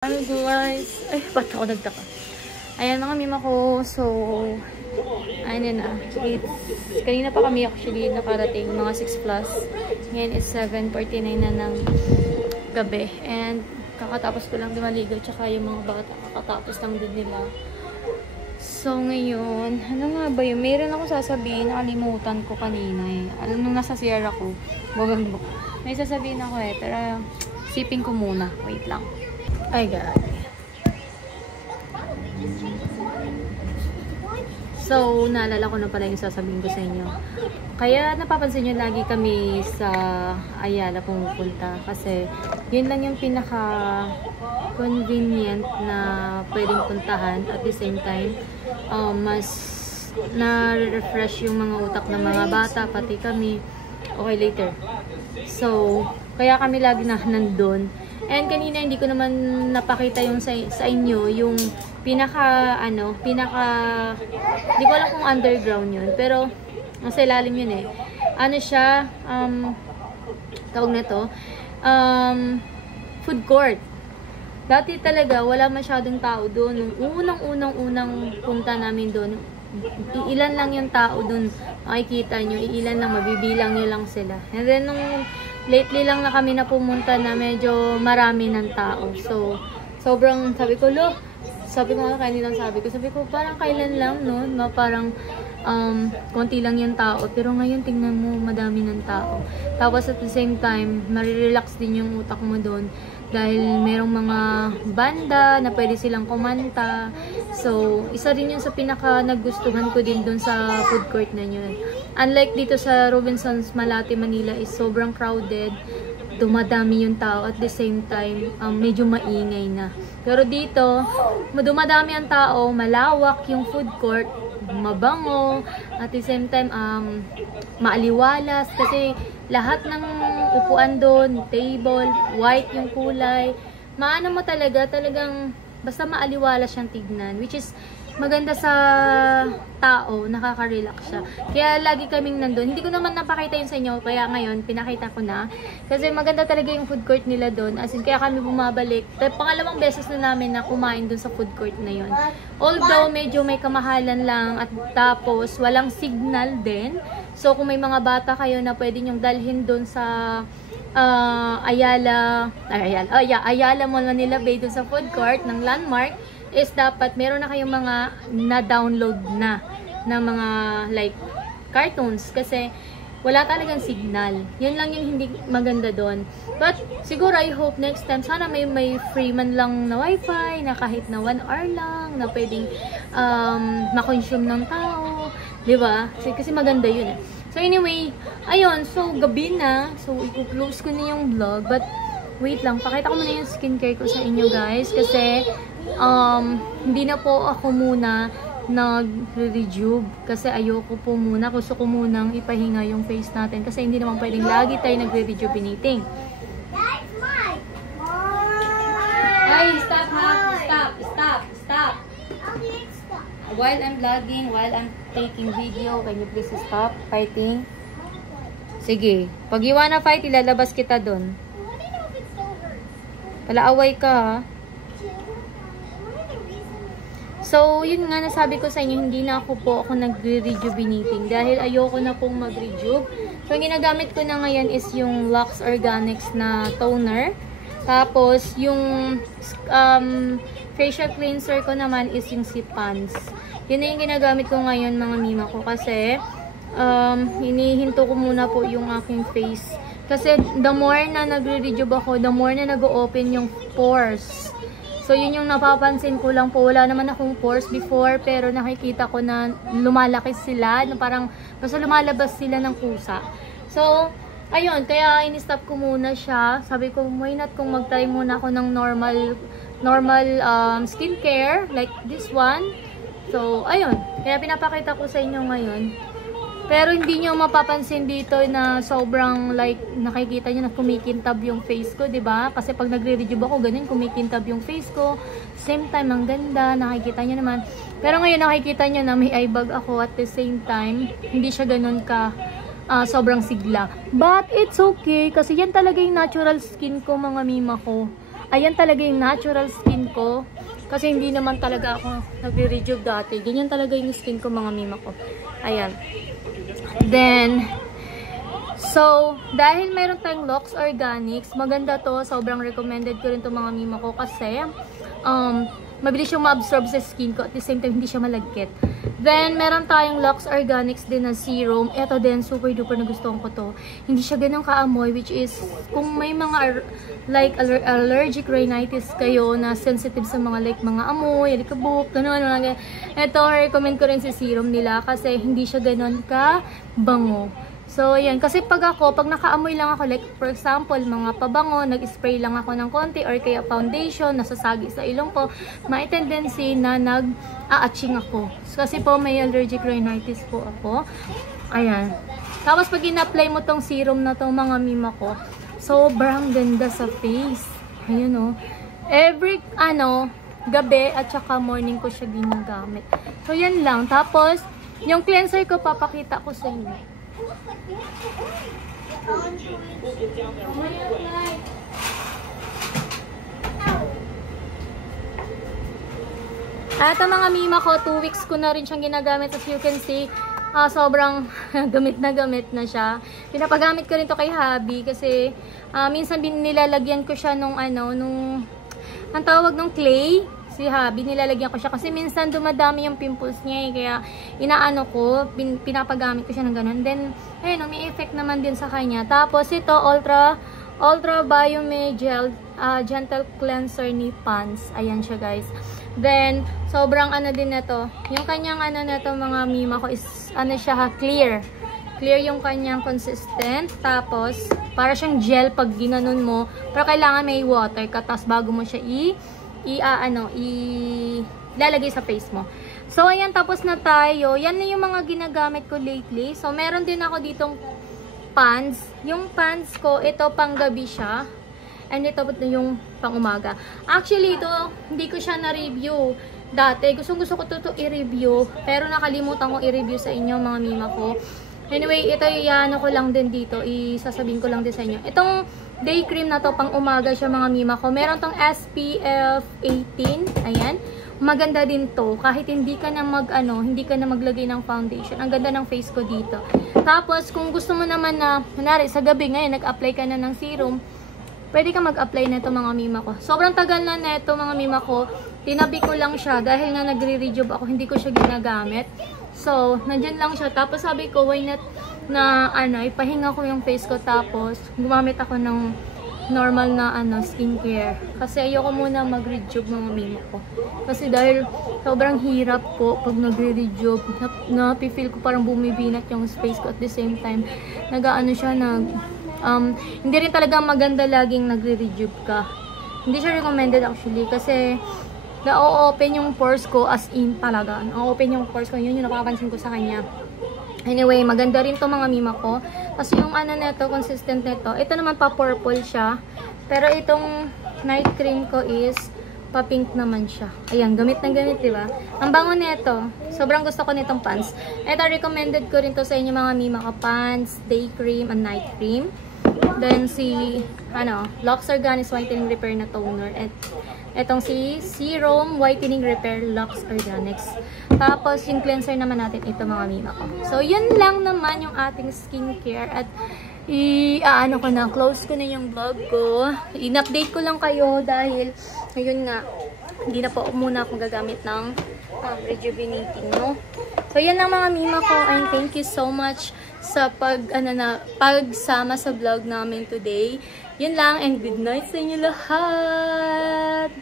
Ano guys? Ay, ba't ako nagtaka? Ayan mga mima ko. So, ano na. Kanina pa kami actually nakarating. Mga 6 plus. Ngayon is 7:49 na ng gabi. And kakatapos ko lang maligo. Tsaka yung mga bata kakatapos lang din nila. So, ngayon, ano nga ba yun? Meron ako sasabihin. Nakalimutan ko kanina eh. Alam nung nasa CR ako. May sasabihin ako eh. Pero, siping ko muna. Wait lang. Ay, God. So, naalala ko na pala yung sasabihin ko sa inyo. Kaya napapansin nyo lagi kami sa Ayala pumupunta. Kasi, yun lang yung pinaka-convenient na pwedeng puntahan. At the same time, mas na-refresh yung mga utak ng mga bata, pati kami. Okay, later. So, kaya kami lagi na nandun. And kanina hindi ko naman napakita yung sa inyo yung hindi ko alam kung underground yun, pero nasa ilalim yun eh. Ano siya, tawag na to, food court. Dati talaga wala masyadong tao doon. Nung unang punta namin doon, ilan lang yung tao doon, makikita nyo, ilan lang, mabibilang nyo lang sila. And then nung lately lang na kami na pumunta na medyo marami ng tao. So, sobrang sabi ko parang kailan lang, no? Parang konti lang yung tao. Pero ngayon, tingnan mo, madami ng tao. Tapos at the same time, marirelax din yung utak mo doon. Dahil merong mga banda na pwede silang kumanta. So, isa rin yun sa pinaka nagustuhan ko din doon sa food court na yun. Unlike dito sa Robinsons Malate, Manila is sobrang crowded. Dumadami yung tao at the same time, medyo maingay na. Pero dito, dumadami ang tao, malawak yung food court, mabango, at the same time, maaliwalas kasi lahat ng upuan doon, table, white yung kulay. Maano mo talagang basta maaliwalas siyang tignan, which is maganda sa tao, nakaka-relax siya. Kaya lagi kaming nandun. Hindi ko naman napakita yun sa inyo, kaya ngayon, pinakita ko na. Kasi maganda talaga yung food court nila doon. As in, kaya kami bumabalik. Pangalawang beses na namin na kumain doon sa food court na yun. Although, medyo may kamahalan lang at tapos, walang signal din. So, kung may mga bata kayo na pwede nyong dalhin doon sa Ayala Mall Manila Bay doon sa food court ng Landmark, is dapat meron na kayong mga na-download na mga like cartoons kasi wala talagang signal. Yun lang yung hindi maganda doon. But siguro I hope next time sana may free man lang na wifi na kahit na 1 hour lang na pwedeng ma-consume ng tao, di ba? Kasi maganda yun eh. So anyway, ayun, so gabi na. So i-close ko na yung vlog, but wait lang, pakita ko muna yung skincare ko sa inyo guys kasi hindi na po ako muna nag-rejuve kasi ayoko po muna, gusto ko munang ipahinga yung face natin kasi hindi naman pwedeng lagi tayo nagre-rejuvenating. Ay, stop ha! Stop! While I'm vlogging, while I'm taking video, can you please stop fighting? Sige, pag you wanna fight, ilalabas kita dun. Palaaway ka ha. So, yun nga nasabi ko sa inyo, hindi na ako nagre-rejuvenating dahil ayoko na pong mag-rejuve. So, yung ginagamit ko na ngayon is yung Lux Organics na toner. Tapos, yung facial cleanser ko naman is yung Sipans. Yun na yung ginagamit ko ngayon mga mima ko kasi hinihinto ko muna po yung aking face. Kasi the more na nagre-rejuve ako, the more na nag-open yung pores. So, yun yung napapansin ko lang po. Wala naman akong pores before, pero nakikita ko na lumalaki sila. Na parang, basta lumalabas sila ng kusa. So, ayun. Kaya, in-stop ko muna siya. Sabi ko, why not kung mag-try muna ako ng normal skincare, like this one. So, ayun. Kaya, pinapakita ko sa inyo ngayon. Pero hindi nyo mapapansin dito na sobrang like nakikita nyo na kumikintab yung face ko, 'di ba? Kasi pag nagre-rejuve ako, ganun kumikintab yung face ko. Same time ang ganda, nakikita nyo naman. Pero ngayon nakikita nyo na may eye bag ako at the same time, hindi siya ganun ka sobrang sigla. But it's okay kasi yan talaga yung natural skin ko mga mima ko. Ayan talaga yung natural skin ko. Kasi hindi naman talaga ako nagre-rejuve dati. Ganyan talaga yung skin ko, mga mima ko. Ayan. Then, so, dahil mayroon tayong Lux Organics, maganda to. Sobrang recommended ko rin to mga mima ko kasi mabilis siyang ma-absorb sa skin ko. At the same time, hindi siya malagkit. Then, meron tayong Lux Organics din na serum. Ito din, super duper na gusto ko to. Hindi siya ganun kaamoy, which is, kung may mga like allergic rhinitis kayo na sensitive sa mga like mga amoy, alikabok, gano'n. Ito, recommend ko rin si serum nila kasi hindi siya ganun ka bango. So, ayan. Kasi pag nakaamoy lang ako, like, for example, mga pabango, nag-spray lang ako ng konti, or kaya foundation, nasasagi sa ilong ko, may tendency na nag-a-atching ako. Kasi po, may allergic rhinitis po ako. Ayan. Tapos, pag in-apply mo tong serum na to, mga mima ko, sobrang ganda sa face. Ayan, o. Every, gabi at saka morning ko siya ginagamit. So, yan lang. Tapos, yung cleanser ko, papakita ko sa inyo. Ito mga mima ko, 2 weeks ko na rin siyang ginagamit. As you can see, sobrang gamit na siya. Pinapagamit ko rin to kay hubby kasi minsan nilalagyan ko siya nung ang tawag nung clay. Si hubby, nilalagyan ko siya kasi minsan dumadami yung pimples niya eh, kaya inaano ko, pinapagamit ko siya ng ganun. Then, ayun, may effect naman din sa kanya. Tapos ito, Ultra Biome Gel Gentle Cleanser ni Pond's. Ayan siya, guys. Then, sobrang din ito. Yung kanyang nito, mga mima ko is, siya clear. Clear yung kanyang consistent. Tapos, para siyang gel pag ginanon mo. Pero kailangan may water ka, tapos bago mo siya ilalagay sa face mo. So, ayan, tapos na tayo. Yan na yung mga ginagamit ko lately. So, meron din ako ditong pants. Yung pants ko, ito pang gabi siya. And ito yung pang umaga. Actually, ito, hindi ko siya na-review dati. Gusto ko to i-review. Pero nakalimutan ko i-review sa inyo, mga mima ko. Anyway, ito ko lang din dito. Isasabihin ko lang din sa inyo. Itong day cream na to, pang umaga siya, mga mima ko. Meron tong SPF 18. Ayan. Maganda din to. Kahit hindi ka na hindi ka na maglagay ng foundation. Ang ganda ng face ko dito. Tapos, kung gusto mo naman na, kunwari, sa gabi ngayon, nag-apply ka na ng serum, pwede ka mag-apply na ito, mga mima ko. Sobrang tagal na neto, mga mima ko. Tinabi ko lang siya. Dahil nga nagre-rejuve ako, hindi ko siya ginagamit. So, nandyan lang siya. Tapos sabi ko, why not na ipahinga ko yung face ko. Tapos, gumamit ako ng normal na skincare. Kasi ayoko muna mag-rejuve, mga mima ko. Kasi dahil sobrang hirap po pag nagre-rejuve. Napifeel ko parang bumibinat yung face ko at the same time. Hindi rin talaga maganda laging nagre-rejuve ka. Hindi siya recommended actually kasi na-open yung pores ko as in talaga. Na-open yung pores ko. Yun yung napapansin ko sa kanya. Anyway, maganda rin to, mga mima ko. Tapos yung neto, consistent neto. Ito naman pa-purple siya. Pero itong night cream ko is pa-pink naman siya. Ayan, gamit na gamit, diba? Ang bango neto. Sobrang gusto ko nitong pants. Ito, recommended ko rin to sa inyo, mga mima ko. Pants, day cream, and night cream. Then si, Lux Organics Whitening Repair na toner. At etong si Serum Whitening Repair Lux Organics. Tapos, yung cleanser naman natin, ito, mga mima ko. So, yun lang naman yung ating skincare. At, close ko na yung vlog ko. In-update ko lang kayo dahil, ayun nga, hindi na po muna akong gagamit ng rejuvenating, no? So, yan lang, mga mima ko. And thank you so much sa pagsama sa vlog namin today. Yun lang, and good night sa inyo lahat!